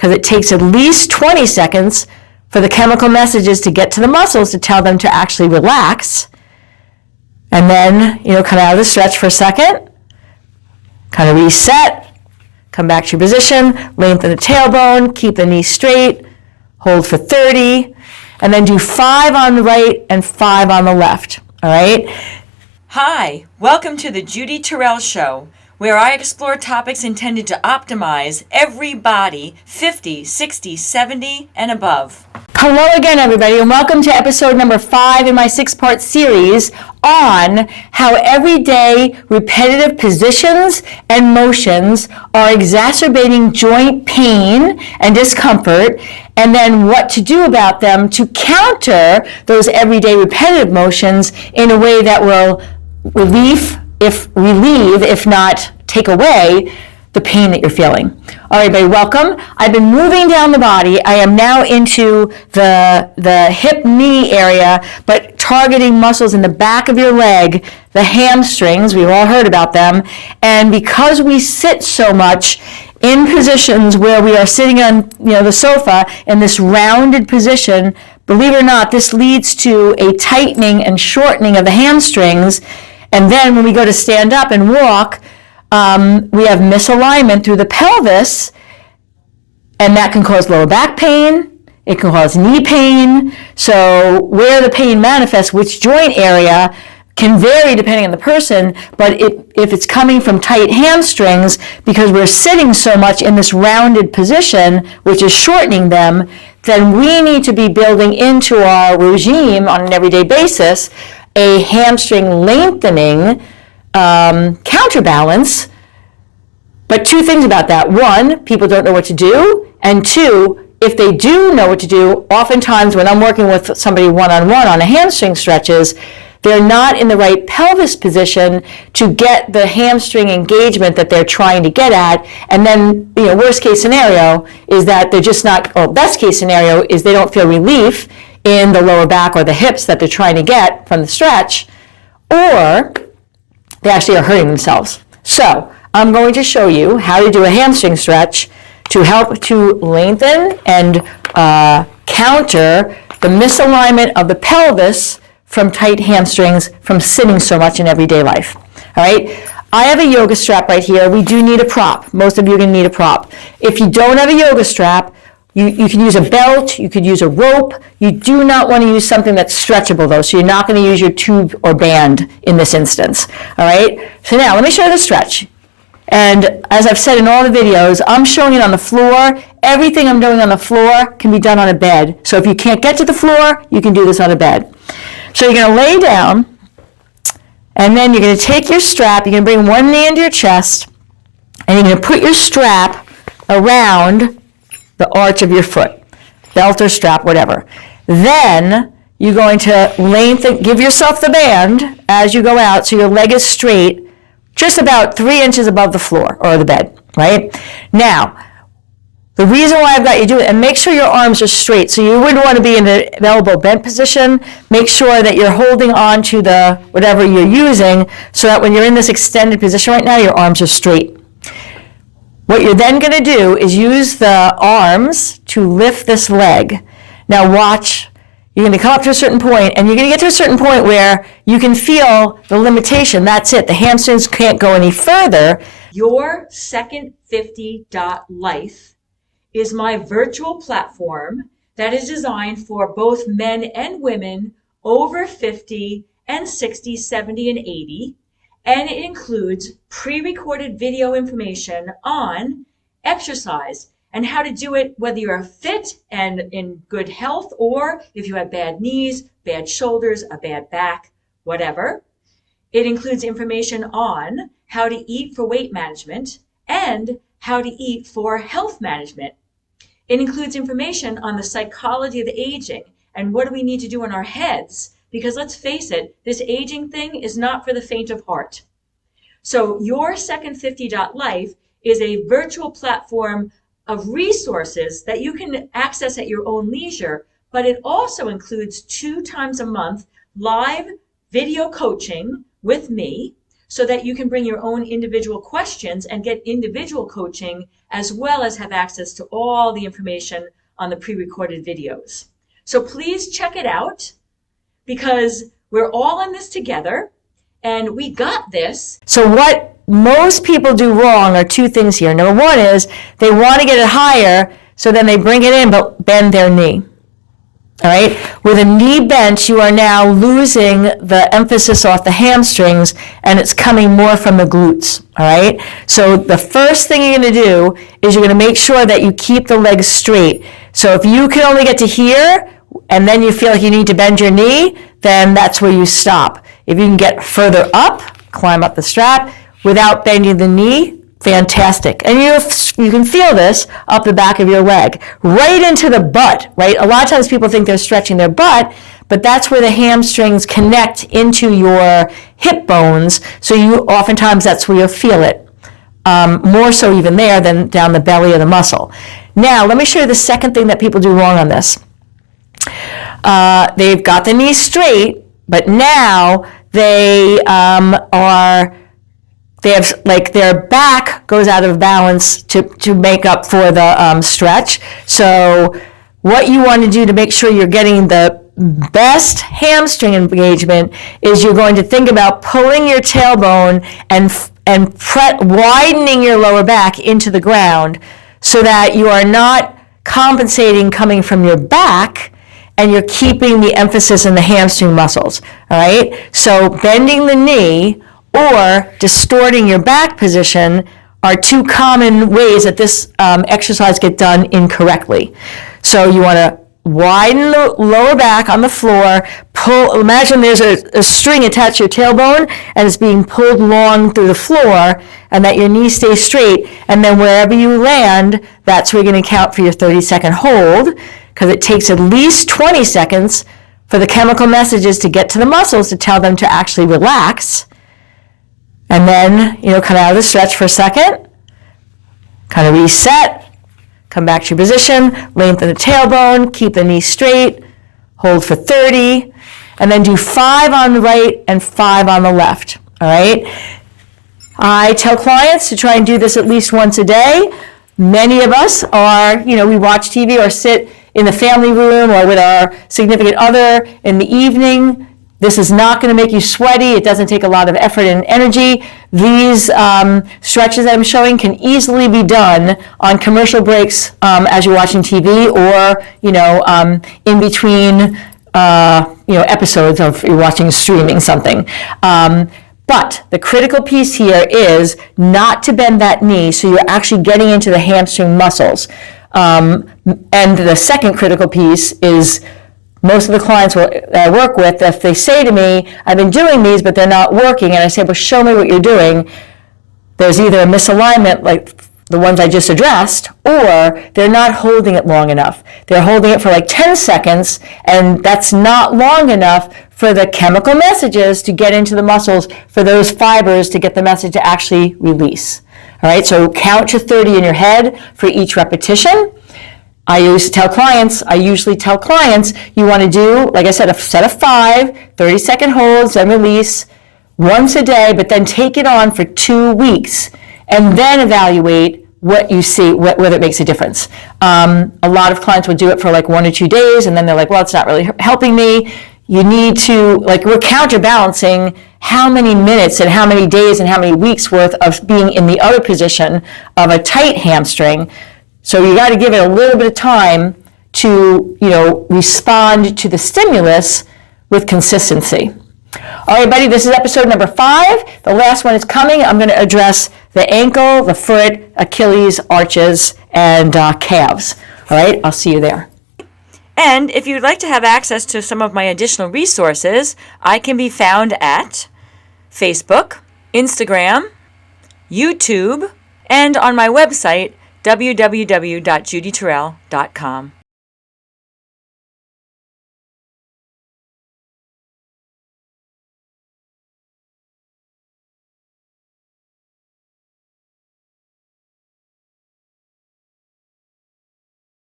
because it takes at least 20 seconds for the chemical messages to get to the muscles to tell them to actually relax. And then, come out of the stretch for a second, kind of reset, come back to your position, lengthen the tailbone, keep the knee straight, hold for 30, and then do 5 on the right and 5 on the left, all right? Hi, welcome to the Judy Terrell Show, where I explore topics intended to optimize every body 50, 60, 70, and above. Hello again, everybody, and welcome to episode number 5 in my 6-part series on how everyday repetitive positions and motions are exacerbating joint pain and discomfort, and then what to do about them to counter those everyday repetitive motions in a way that will relieve, if not take away, the pain that you're feeling. All right, everybody, welcome. I've been moving down the body. I am now into the hip-knee area, but targeting muscles in the back of your leg, the hamstrings. We've all heard about them. And because we sit so much in positions where we are sitting on the sofa in this rounded position, believe it or not, this leads to a tightening and shortening of the hamstrings. And then when we go to stand up and walk, we have misalignment through the pelvis, and that can cause lower back pain. It can cause knee pain. So where the pain manifests, which joint area, can vary depending on the person, but if it's coming from tight hamstrings, because we're sitting so much in this rounded position, which is shortening them, then we need to be building into our regime on an everyday basis a hamstring lengthening counterbalance. But 2 things about that. 1, people don't know what to do. And 2, if they do know what to do, oftentimes when I'm working with somebody one-on-one on a hamstring stretches, they're not in the right pelvis position to get the hamstring engagement that they're trying to get at. And then, worst case scenario is that they're just not, or best case scenario is they don't feel relief in the lower back or the hips that they're trying to get from the stretch, or they actually are hurting themselves. So I'm going to show you how to do a hamstring stretch to help to lengthen and counter the misalignment of the pelvis from tight hamstrings from sitting so much in everyday life. All right. I have a yoga strap right here. We do need a prop. Most of you are going to need a prop. If you don't have a yoga strap, you can use a belt, you could use a rope. You do not want to use something that's stretchable, though, so you're not going to use your tube or band in this instance. All right? So now, let me show you the stretch. And as I've said in all the videos, I'm showing it on the floor. Everything I'm doing on the floor can be done on a bed. So if you can't get to the floor, you can do this on a bed. So you're going to lay down, and then you're going to take your strap, you're going to bring one knee into your chest, and you're going to put your strap around the arch of your foot, belt or strap, whatever. Then you're going to lengthen, give yourself the band as you go out so your leg is straight, just about 3 inches above the floor or the bed, right? Now, the reason why I've got you do it, and make sure your arms are straight. So you wouldn't want to be in the elbow bent position. Make sure that you're holding on to the whatever you're using so that when you're in this extended position right now, your arms are straight. What you're then going to do is use the arms to lift this leg. Now watch, you're going to come up to a certain point, and you're going to get to a certain point where you can feel the limitation. That's it. The hamstrings can't go any further. Your Second 50.life is my virtual platform that is designed for both men and women over 50 and 60, 70, and 80. And it includes pre-recorded video information on exercise and how to do it, whether you're fit and in good health, or if you have bad knees, bad shoulders, a bad back, whatever. It includes information on how to eat for weight management and how to eat for health management. It includes information on the psychology of aging and what do we need to do in our heads. Because let's face it, this aging thing is not for the faint of heart. So your Second 50.life is a virtual platform of resources that you can access at your own leisure, but it also includes 2 times a month live video coaching with me so that you can bring your own individual questions and get individual coaching, as well as have access to all the information on the pre-recorded videos. So please check it out, because we're all in this together and we got this. So what most people do wrong are two things here. Number one is they want to get it higher, so then they bring it in but bend their knee. All right? With a knee bent, you are now losing the emphasis off the hamstrings, and it's coming more from the glutes. All right? So the first thing you're going to do is you're going to make sure that you keep the legs straight. So if you can only get to here, and then you feel like you need to bend your knee, then that's where you stop. If you can get further up, climb up the strap without bending the knee, fantastic. And you can feel this up the back of your leg, right into the butt, right? A lot of times people think they're stretching their butt, but that's where the hamstrings connect into your hip bones. So oftentimes that's where you'll feel it. More so even there than down the belly of the muscle. Now, let me show you the second thing that people do wrong on this. They've got the knee straight, but now they have, like, their back goes out of balance to make up for the stretch. So what you want to do to make sure you're getting the best hamstring engagement is you're going to think about pulling your tailbone and widening your lower back into the ground, so that you are not compensating coming from your back, and you're keeping the emphasis in the hamstring muscles. All right? So bending the knee or distorting your back position are two common ways that this exercise gets done incorrectly. So you want to widen the lower back on the floor, imagine there's a string attached to your tailbone and it's being pulled along through the floor, and that your knee stays straight, and then wherever you land, that's where you're going to count for your 30-second hold, because it takes at least 20 seconds for the chemical messages to get to the muscles to tell them to actually relax. And then, come out of the stretch for a second, kind of reset, come back to your position, lengthen the tailbone, keep the knee straight, hold for 30, and then do 5 on the right and 5 on the left, all right? I tell clients to try and do this at least once a day. Many of us are, we watch TV or sit in the family room or with our significant other in the evening. This is not going to make you sweaty. It doesn't take a lot of effort and energy. These stretches that I'm showing can easily be done on commercial breaks as you're watching TV, or in between episodes of you're watching streaming something. But the critical piece here is not to bend that knee, so you're actually getting into the hamstring muscles. And the second critical piece is, most of the clients that I work with, if they say to me, I've been doing these, but they're not working, and I say, well, show me what you're doing, there's either a misalignment, like the ones I just addressed, or they're not holding it long enough. They're holding it for like 10 seconds, and that's not long enough for the chemical messages to get into the muscles, for those fibers to get the message to actually release. All right, so count to 30 in your head for each repetition. I usually tell clients, you want to do, like I said, a set of 5, 30-second holds, then release once a day, but then take it on for 2 weeks, and then evaluate what you see, whether it makes a difference. A lot of clients would do it for like 1 or 2 days, and then they're like, well, it's not really helping me. You need to, we're counterbalancing how many minutes and how many days and how many weeks worth of being in the other position of a tight hamstring. So you got to give it a little bit of time to, respond to the stimulus with consistency. All right, buddy, this is episode number 5. The last one is coming. I'm going to address the ankle, the foot, Achilles, arches, and calves. All right, I'll see you there. And if you'd like to have access to some of my additional resources, I can be found at Facebook, Instagram, YouTube, and on my website, www.judyterrell.com.